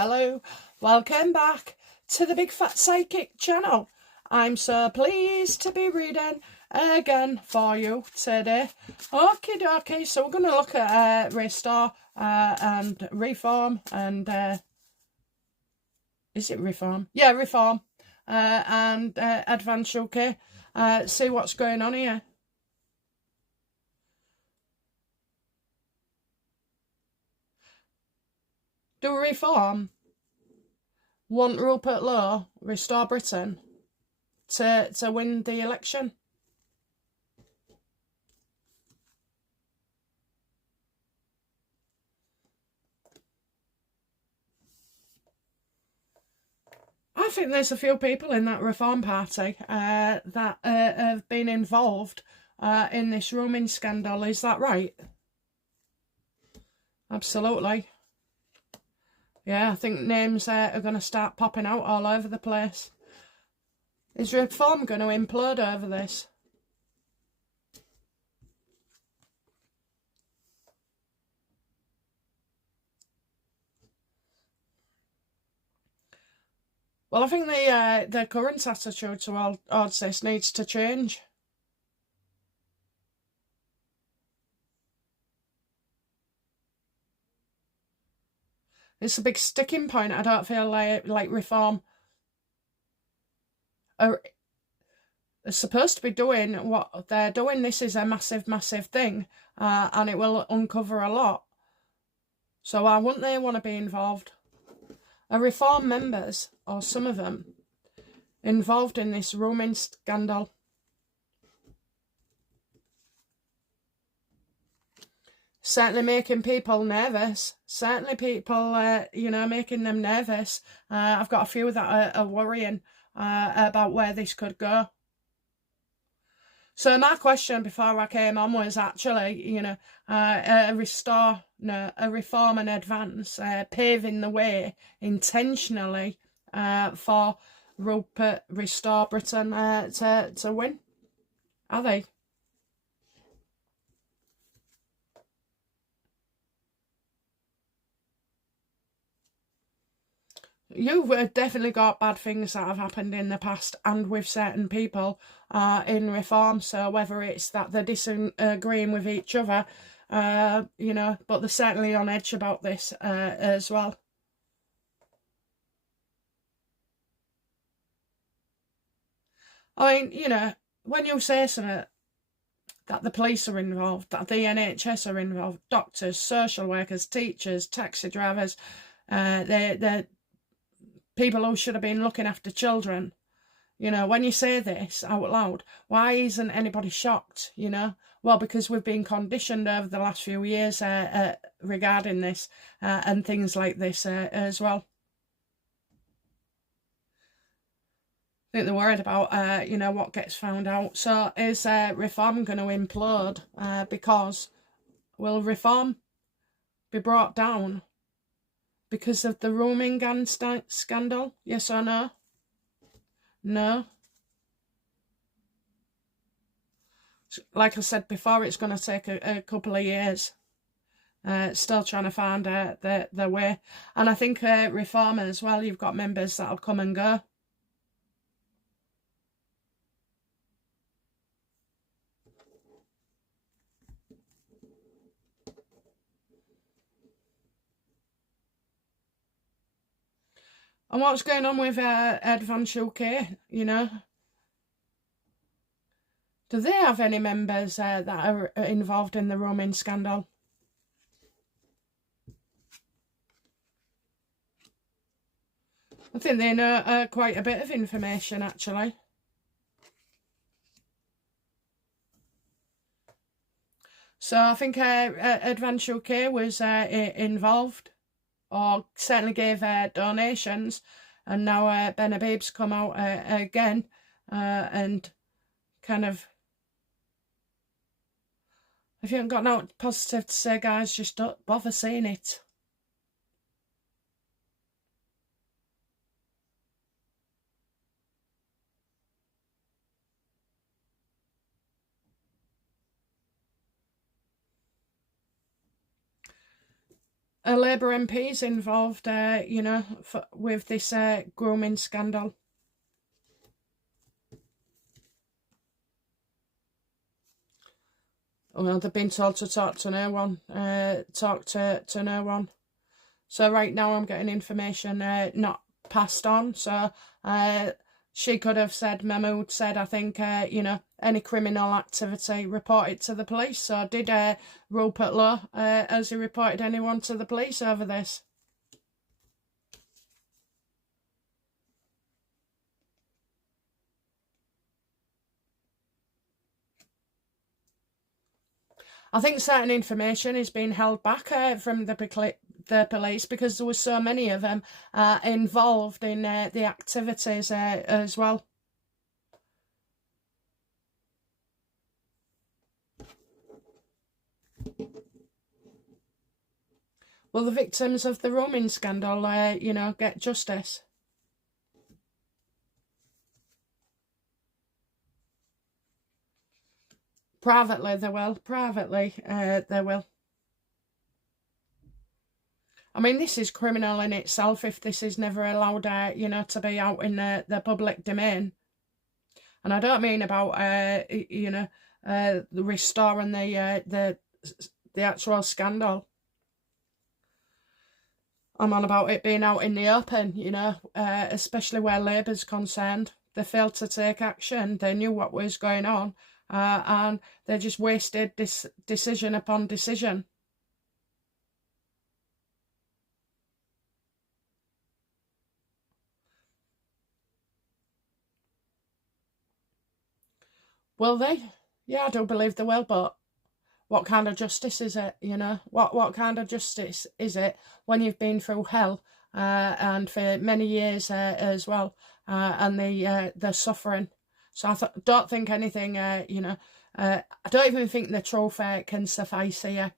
hello, welcome back to the Big Fat Psychic channel. I'm so pleased to be reading again for you today. Okie dokie, so we're going to look at restore and reform and is it reform? Yeah, reform and advance UK. See what's going on here. Do reform want Rupert Lowe, restore Britain, to win the election? I think there's a few people in that Reform Party that have been involved in this Grooming scandal. Is that right? Absolutely. Yeah, I think names are going to start popping out all over the place. Is Reform going to implode over this? Well, I think the current attitude towards this needs to change. It's a big sticking point. I don't feel like Reform are supposed to be doing what they're doing. This is a massive, massive thing, and it will uncover a lot. So why wouldn't they want to be involved? Are Reform members, or some of them, involved in this Grooming scandal? Certainly making people nervous. Certainly people, making them nervous. I've got a few that are worrying about where this could go. So my question before I came on was actually, a reform and advance, paving the way intentionally for Rupert Restore Britain to win. Are they? You've definitely got bad things that have happened in the past and with certain people in Reform. So whether it's that they're disagreeing with each other, but they're certainly on edge about this as well. I mean, when you say something, that the police are involved, that the NHS are involved, doctors, social workers, teachers, taxi drivers, they're people who should have been looking after children. When you say this out loud, why isn't anybody shocked? Well, because we've been conditioned over the last few years regarding this and things like this as well. I think they're worried about, what gets found out. So is Reform going to implode because will Reform be brought down because of the Grooming scandal? Yes or no? No. Like I said before, it's going to take a couple of years. Still trying to find the way. And I think Reform as well, you've got members that'll come and go. And what's going on with Advance UK, Do they have any members that are involved in the Grooming scandal? I think they know quite a bit of information, actually. So I think Advance UK was involved, or certainly gave donations, and now Ben Habib's come out again and kind of, if you haven't got nothing positive to say, guys, just don't bother saying it. a Labour MP's involved, you know, with this grooming scandal. Well, they've been told to talk to no one, talk to no one. So right now I'm getting information not passed on. So she could have said, Mahmood said, I think, you know, any criminal activity, report it to the police. So did Rupert Lowe, has he reported anyone to the police over this? I think certain information is being held back from the police because there were so many of them involved in the activities as well. Will the victims of the Grooming scandal, you know, get justice? Privately, they will. Privately, they will. I mean, this is criminal in itself if this is never allowed, you know, to be out in the public domain. And I don't mean about, you know, the restore and the actual scandal. I'm on about it being out in the open, you know, especially where Labour's concerned. They failed to take action. They knew what was going on, and they just wasted this decision upon decision. Will they? Yeah, I do believe they will, but what kind of justice is it, you know? What kind of justice is it when you've been through hell and for many years as well, and the suffering? So I don't think anything, you know, I don't even think the trophy can suffice here.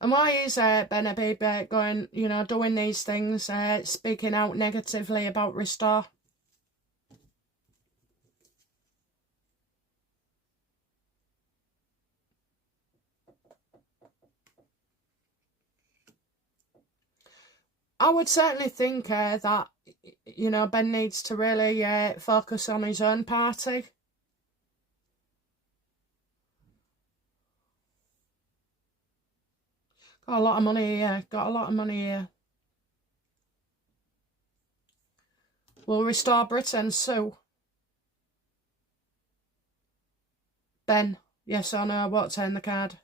And why is Ben Habib going, you know, doing these things, speaking out negatively about Restore? I would certainly think that, you know, Ben needs to really focus on his own party. Got a lot of money here. Got a lot of money here. Will Restore Britain sue Ben? Yes or no? I won't turn the card.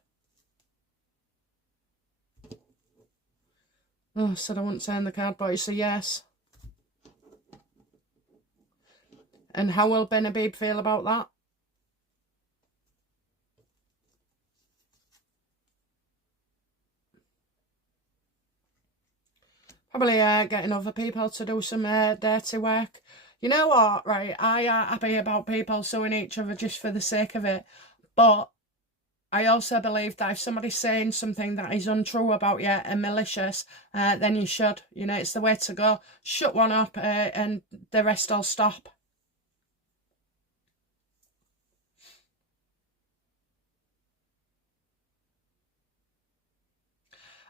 Oh, I said I wouldn't turn the card, but it's a yes. And how will Ben Habib feel about that? Probably getting other people to do some dirty work. You know what, right? I am happy about people suing each other just for the sake of it. But I also believe that if somebody's saying something that is untrue about you and malicious, then you should. You know, it's the way to go. Shut one up and the rest will stop.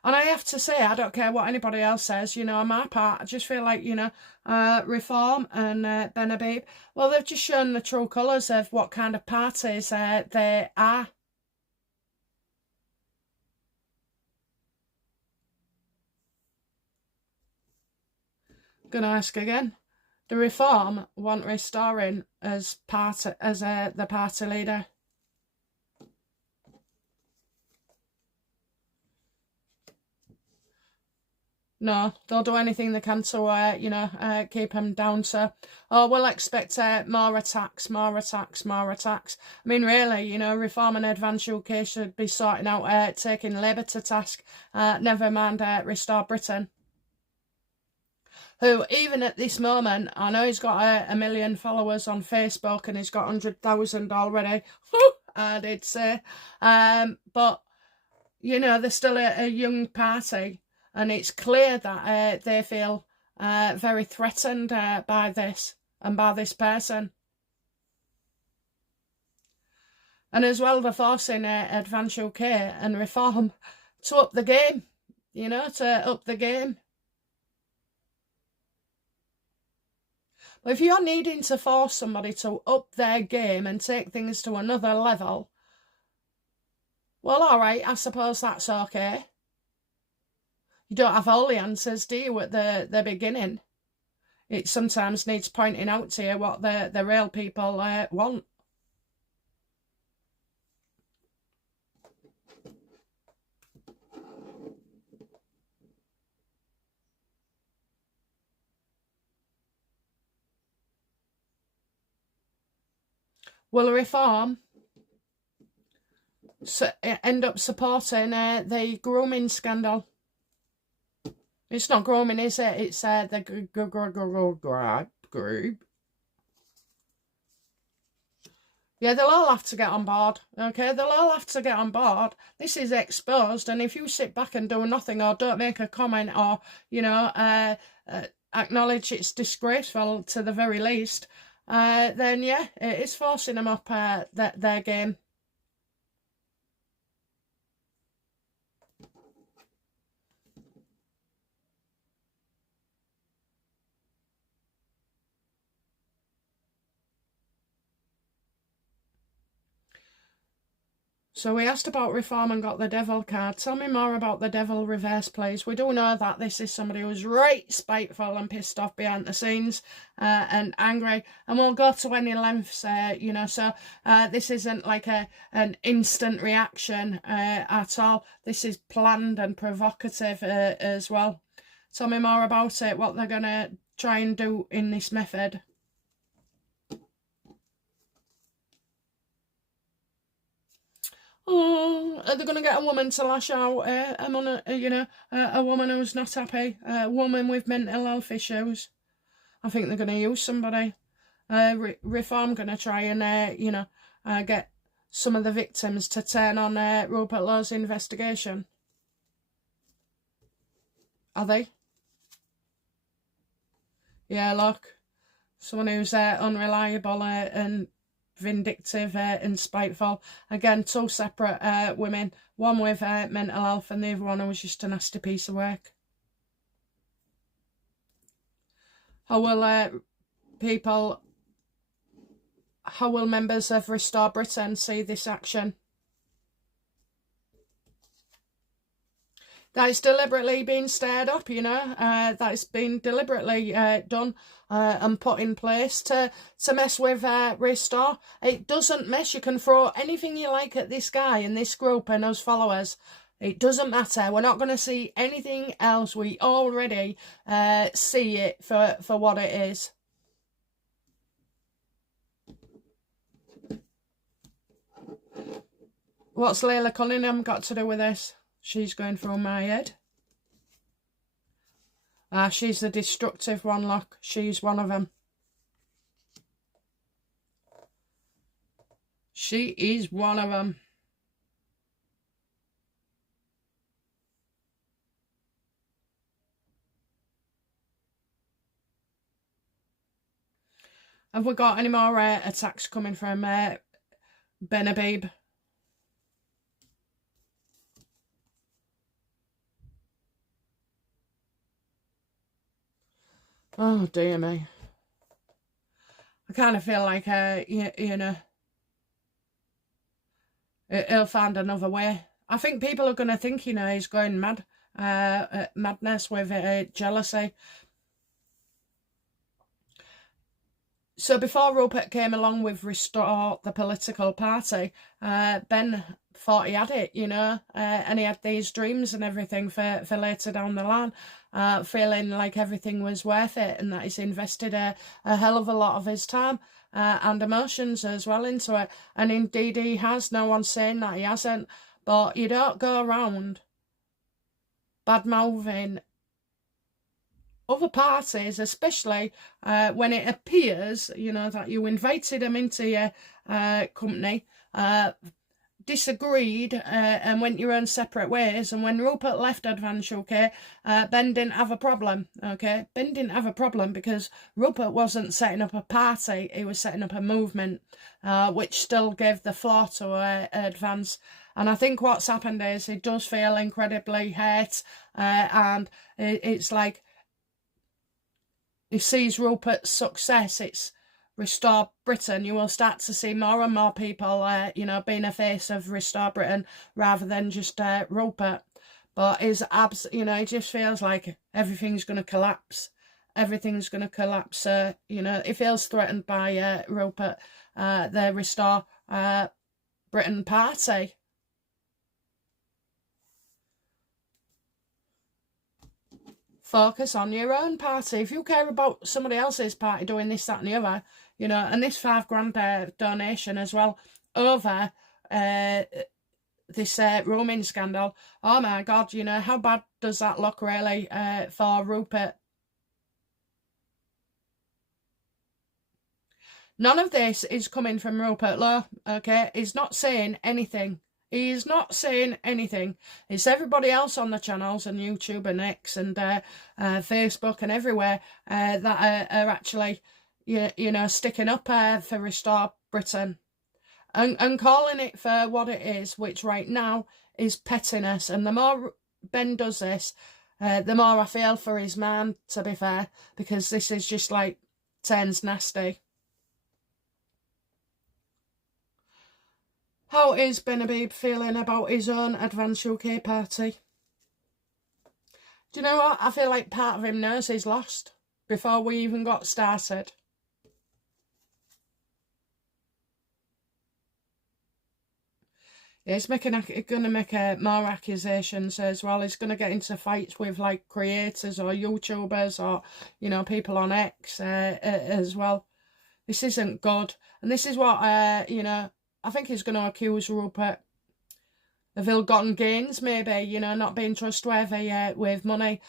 And I have to say, I don't care what anybody else says, you know, on my part, I just feel like, you know, Reform and Ben Habib, well, they've just shown the true colours of what kind of parties they are. Gonna ask again. The Reform want Restoring as the party leader. No, they'll do anything they can to, you know, keep him down. So, oh, we'll expect more attacks, more attacks, more attacks. I mean, really, you know, Reform and Advance UK should be sorting out taking Labour to task. Never mind Restore Britain. Who, even at this moment, I know he's got 1 million followers on Facebook and he's got 100,000 already. I did say. But, you know, they're still a young party. And it's clear that they feel very threatened by this and by this person. And as well, they're forcing Advance UK and Reform to up the game, you know, to up the game. But if you're needing to force somebody to up their game and take things to another level, well, all right, I suppose that's okay. You don't have all the answers, do you, at the beginning? It sometimes needs pointing out to you what the real people want. Will Reform end up supporting the grooming scandal? It's not grooming, is it? It's the group. Yeah, they'll all have to get on board, okay? They'll all have to get on board. This is exposed, and if you sit back and do nothing or don't make a comment or, you know, acknowledge it's disgraceful to the very least, then yeah, it is forcing them up their game. So we asked about Reform and got the devil card. Tell me more about the devil reverse, please. We do know that this is somebody who's right spiteful and pissed off behind the scenes and angry. And we'll go to any lengths, you know. So this isn't like an instant reaction at all. This is planned and provocative as well. Tell me more about it, what they're going to try and do in this method. Oh, are they going to get a woman to lash out? A woman who's not happy, a woman with mental health issues. I think they're going to use somebody. Reform going to try and get some of the victims to turn on Rupert Lowe's investigation. Are they? Yeah, look, someone who's unreliable and vindictive and spiteful. Again, two separate women, one with mental health and the other one who was just a nasty piece of work. How will members of Restore Britain see this action? That is deliberately being stirred up, you know, that has been deliberately done and put in place to mess with Restore. It doesn't mess. You can throw anything you like at this guy and this group and those followers. It doesn't matter. We're not going to see anything else. We already see it for what it is. What's Layla Cunningham got to do with this? She's going through my head. She's the destructive one, look. She's one of them. She is one of them. Have we got any more attacks coming from Ben Habib? Oh, dear me. I kind of feel like, you know, he'll find another way. I think people are going to think, you know, he's going mad. Madness with jealousy. So before Rupert came along with Restore the political party, Ben thought he had it, you know, and he had these dreams and everything for later down the line, feeling like everything was worth it and that he's invested a hell of a lot of his time and emotions as well into it. And indeed he has. No one's saying that he hasn't. But you don't go around bad-mouthing other parties, especially when it appears, you know, that you invited them into your company. disagreed and went your own separate ways. And when Rupert left Advance UK, Ben didn't have a problem, okay? Ben didn't have a problem because Rupert wasn't setting up a party, he was setting up a movement, which still gave the floor to Advance. And I think what's happened is he does feel incredibly hurt, and it's like he sees Rupert's success, it's Restore Britain. You will start to see more and more people, you know, being a face of Restore Britain rather than just Rupert. But you know, it just feels like everything's going to collapse. Everything's going to collapse. You know, he feels threatened by Rupert, the Restore Britain party. Focus on your own party. If you care about somebody else's party doing this, that and the other, you know, and this £5,000 donation as well over this Grooming scandal. Oh my God, you know, how bad does that look really for Rupert? None of this is coming from Rupert Lowe, okay? He's not saying anything. He's not saying anything. It's everybody else on the channels and YouTube and X and Facebook and everywhere that are actually, you know, sticking up for Restore Britain and calling it for what it is, which right now is pettiness. And the more Ben does this, the more I feel for his man, to be fair, because this is just like turns nasty. How is Ben Habib feeling about his own Advance UK party? Do you know what? I feel like part of him knows he's lost before we even got started. Yeah, he's going to make more accusations as well. He's going to get into fights with like creators or YouTubers or, you know, people on X as well. This isn't good. And this is what, you know, I think he's going to accuse Rupert of ill-gotten gains, maybe, you know, not being trustworthy with money.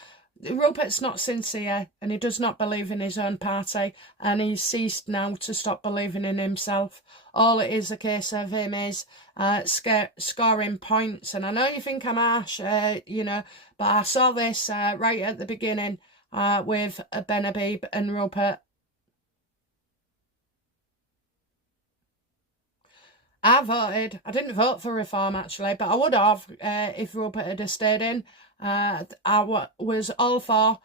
Rupert's not sincere and he does not believe in his own party, and he's ceased now to stop believing in himself. All it is a case of him is scoring points. And I know you think I'm harsh, you know, but I saw this right at the beginning with Ben Habib and Rupert. I didn't vote for reform actually, but I would have if Rupert had stayed in. I was all for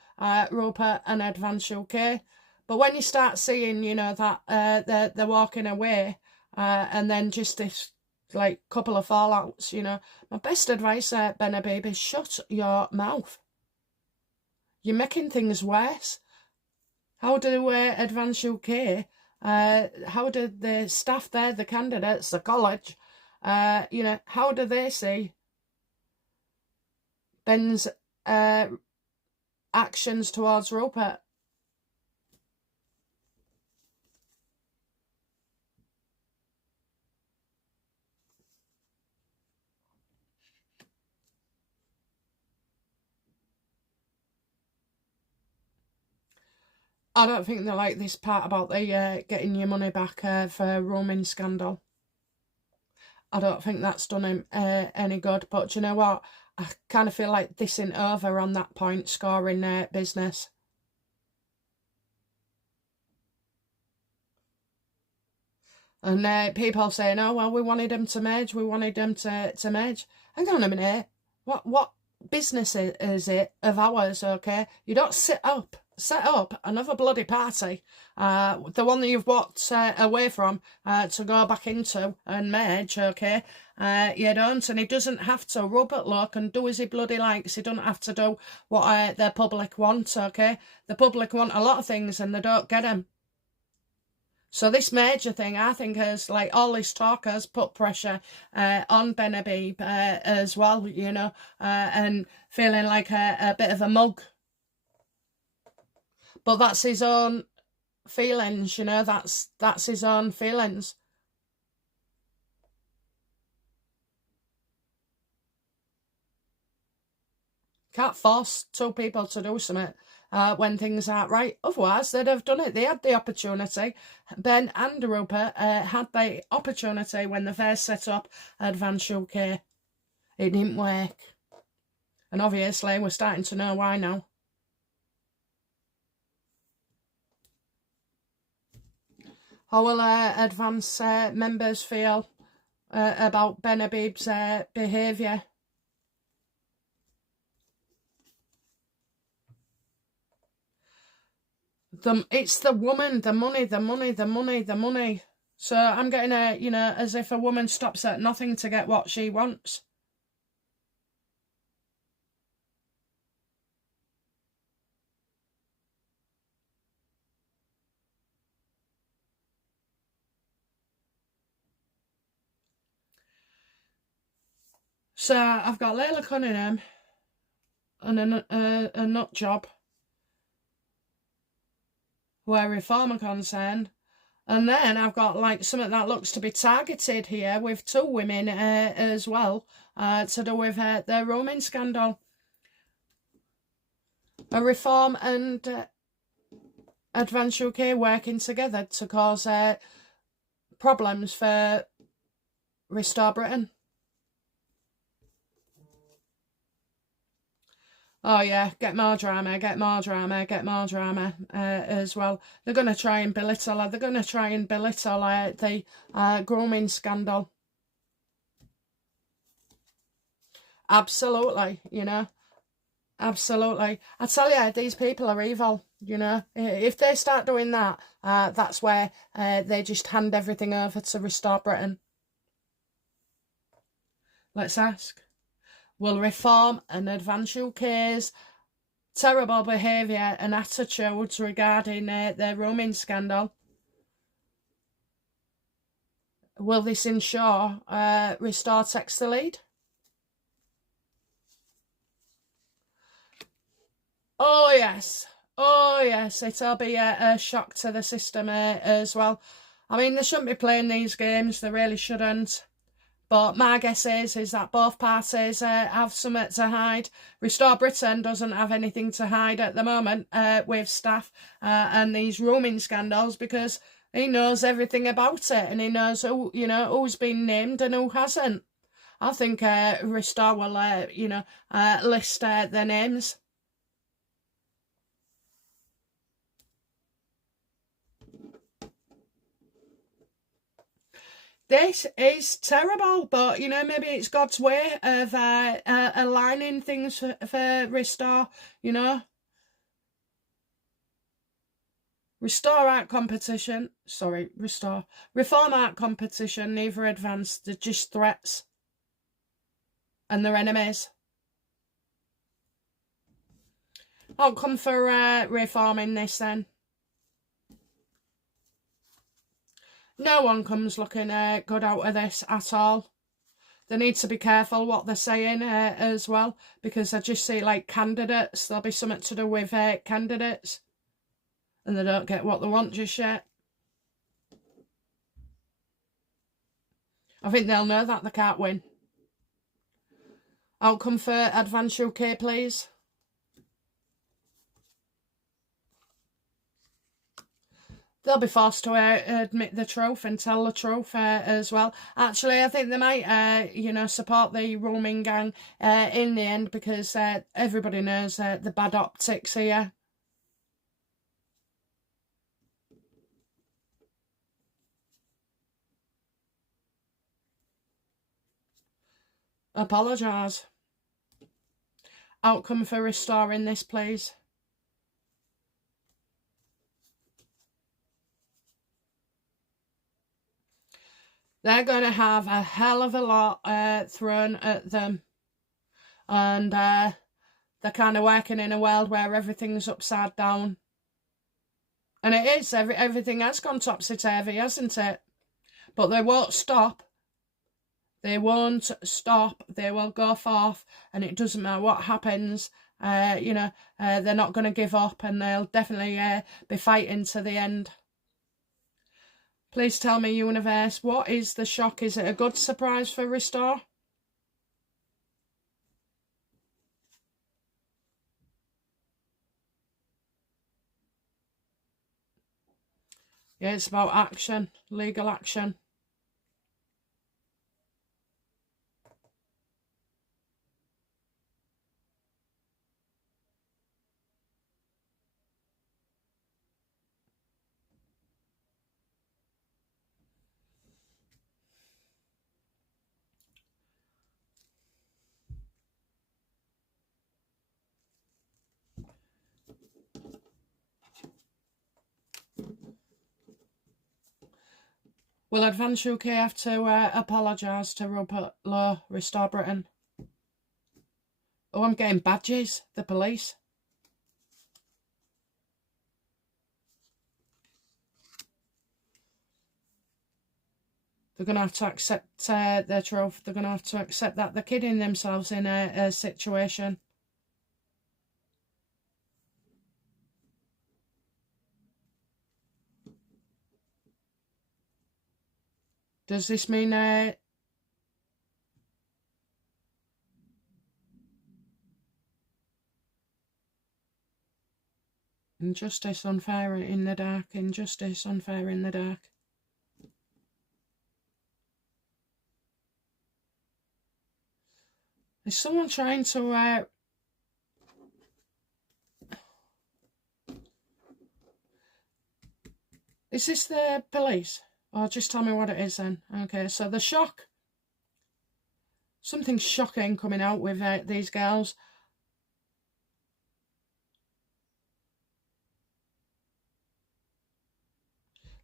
Rupert and Advance UK. But when you start seeing, you know, that they're walking away and then just this like couple of fallouts, you know, my best advice, Ben Habib, is shut your mouth. You're making things worse. How do Advance UK... how did the staff there, the candidates, the college, you know, how do they see Ben's actions towards Rupert? I don't think they like this part about the getting your money back for Grooming scandal. I don't think that's done him any good. But you know what? I kind of feel like this ain't over on that point, scoring business. And people saying, oh, well, we wanted them to merge. We wanted them to merge. Hang on a minute. What business is it of ours, okay? You don't set up another bloody party, the one that you've walked away from to go back into and merge, okay? You don't, and he doesn't have to. Rupert Lowe can do as he bloody likes. He doesn't have to do what the public want, okay? The public want a lot of things and they don't get them. So this major thing, I think, has, like, all this talk has put pressure on Ben Habib as well, you know, and feeling like a bit of a mug. But that's his own feelings, you know, that's his own feelings. Can't force two people to do something when things aren't right. Otherwise, they'd have done it. They had the opportunity. Ben and Rupert had the opportunity when they first set up Advanced UK. It didn't work. And obviously, we're starting to know why now. How will Advanced members feel about Ben Habib's behaviour? It's the woman, the money, the money, the money, the money. So I'm getting as if a woman stops at nothing to get what she wants. So I've got Layla Cunningham and a nut job where reform are concerned. And then I've got like something that looks to be targeted here with two women as well to do with their roaming scandal. A reform and Advanced UK working together to cause problems for Restore Britain. Oh yeah, get more drama, get more drama, get more drama as well. They're going to try and belittle her. They're going to try and belittle the grooming scandal. Absolutely, Absolutely. I tell you, these people are evil, If they start doing that, that's where they just hand everything over to Restore Britain. Let's ask. Will Reform and Advance UK's terrible behaviour and attitudes regarding their roaming scandal, will this ensure Restore takes the lead? Oh yes, it'll be a shock to the system as well. I mean, they shouldn't be playing these games, they really shouldn't. But my guess is that both parties have something to hide. Restore Britain doesn't have anything to hide at the moment with staff and these roaming scandals, because he knows everything about it and he knows who, who's been named and who hasn't. I think Restore will, list their names. This is terrible, but maybe it's God's way of aligning things for Restore. Restore art competition. Sorry, Restore. Reform art competition. Neither advanced. They're just threats, and they're enemies. Outcome for reforming this then. No one comes looking good out of this at all. They need to be careful what they're saying as well, because I just see like candidates. There'll be something to do with candidates and they don't get what they want just yet. I think they'll know that they can't win. Outcome for Advance UK, please. They'll be forced to admit the truth and tell the truth as well. Actually, I think they might, support the roaming gang in the end, because everybody knows the bad optics here. Apologise. Outcome for restoring this, please. They're going to have a hell of a lot thrown at them. And they're kind of working in a world where everything's upside down. And it is. Everything has gone topsy-turvy, hasn't it? But they won't stop. They won't stop. They will go forth. And it doesn't matter what happens. They're not going to give up. And they'll definitely be fighting to the end. Please tell me, universe, what is the shock? Is it a good surprise for Restore? Yeah, it's about action, legal action. Will Advance UK have to apologise to Rupert Lowe, Restore Britain? Oh, I'm getting badges, the police. They're going to have to accept their truth. They're going to have to accept that they're kidding themselves in a situation. Does this mean injustice, unfair in the dark? Injustice, unfair in the dark. Is someone trying to is this the police? Oh, just tell me what it is then. Okay, so the shock. Something shocking coming out with these girls.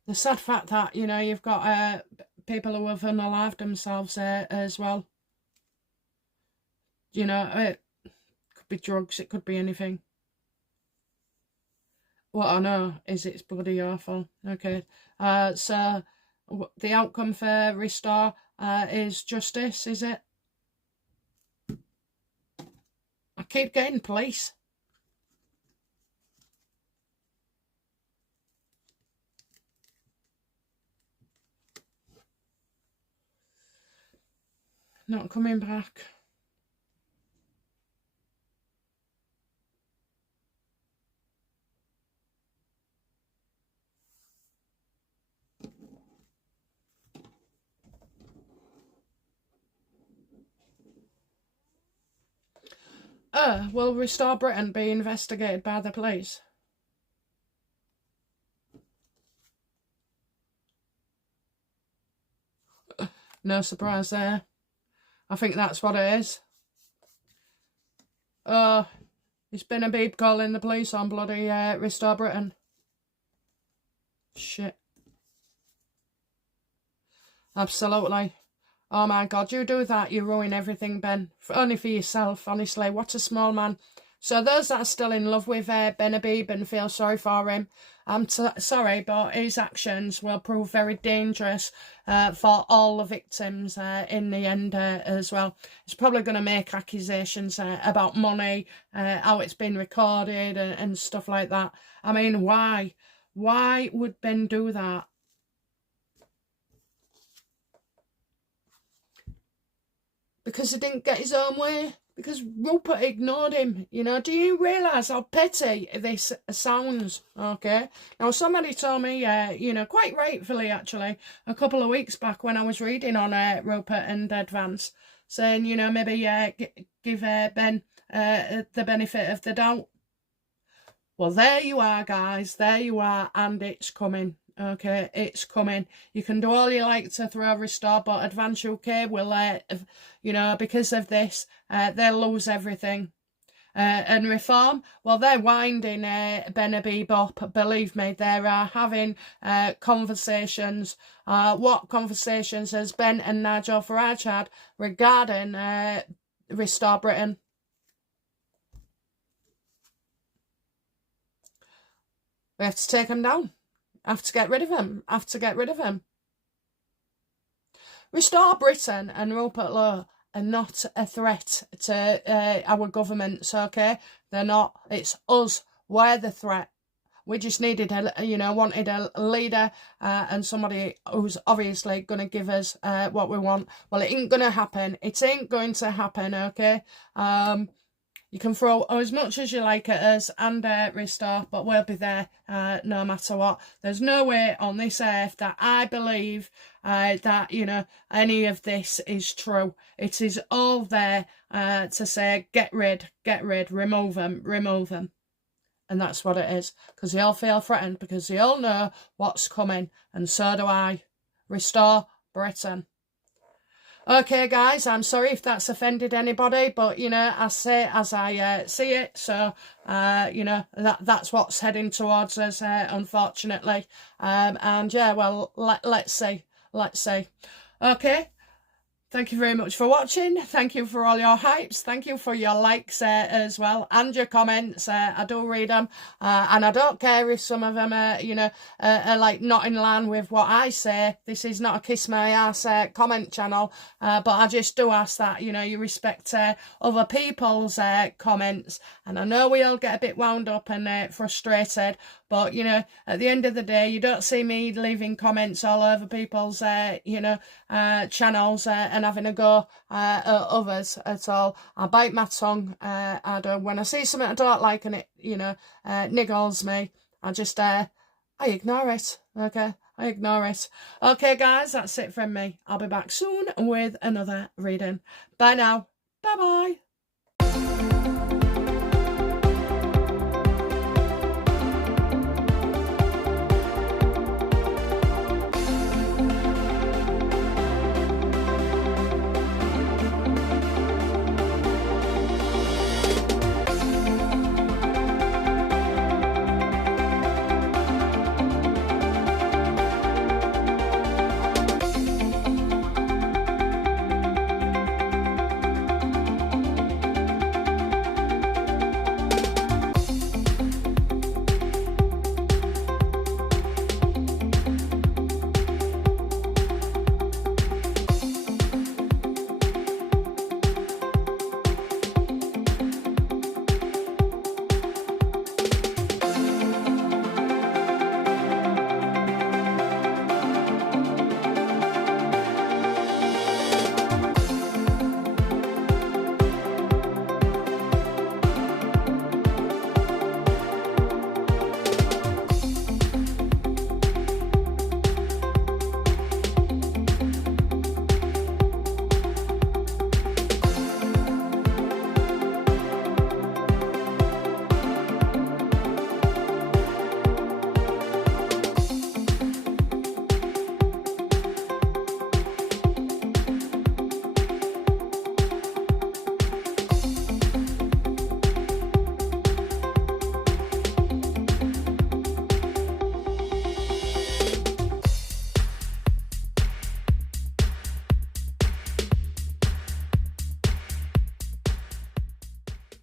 The sad fact that, you know, you've got people who have unalived themselves as well. You know, it could be drugs, it could be anything. What I know is it's bloody awful. Okay, so the outcome for Restore is justice, is it? I keep getting police. Not coming back. Will Restore Britain be investigated by the police? No surprise there. I think that's what it is. It's been Habib calling the police on bloody Restore Britain. Shit. Absolutely. Oh my God, you do that, you ruin everything, Ben. Only for yourself, honestly. What a small man. So those that are still in love with Ben Habib and feel sorry for him, I'm sorry, but his actions will prove very dangerous for all the victims in the end as well. He's probably going to make accusations about money, how it's been recorded and stuff like that. I mean, why? Why would Ben do that? Because he didn't get his own way. Because Rupert ignored him. You know, do you realise how petty this sounds? Okay. Now, somebody told me, you know, quite rightfully actually, a couple of weeks back when I was reading on Rupert and Advance, saying, you know, maybe give Ben the benefit of the doubt. Well, there you are, guys. There you are, and it's coming. Okay, it's coming. You can do all you like to throw Restore, but Advance UK will, you know, because of this, they'll lose everything. And Reform, well, they're winding Ben Habib up. Believe me, they are having conversations. What conversations has Ben and Nigel Farage had regarding Restore Britain? We have to take them down. Have to get rid of him. Have to get rid of him. Restore Britain and Rupert Lowe are not a threat to our governments, okay? They're not. It's us. We're the threat. We just needed wanted a leader and somebody who's obviously going to give us what we want. Well, it ain't going to happen. It ain't going to happen, okay? You can throw as much as you like at us and restore, but we'll be there no matter what. There's no way on this earth that I believe that, you know, any of this is true. It is all there to say, get rid, remove them. And that's what it is, because they all feel threatened, because they all know what's coming, and so do I. Restore Britain. Okay, guys, I'm sorry if that's offended anybody, but, you know, I say as I see it, so, you know, that's what's heading towards us, unfortunately. And, yeah, well, let's see. Okay. Thank you very much for watching. Thank you for all your hypes. Thank you for your likes as well, and your comments. I do read them, and I don't care if some of them you know, are like not in line with what I say. This is not a kiss my ass comment channel, but I just do ask that, you know, you respect other people's comments. And I know we all get a bit wound up and frustrated, but, you know, at the end of the day, you don't see me leaving comments all over people's, you know, channels and having a go at others at all. I bite my tongue. I do. When I see something I don't like and it, you know, niggles me, I just, I ignore it. Okay, I ignore it. Okay, guys, that's it from me. I'll be back soon with another reading. Bye now. Bye-bye.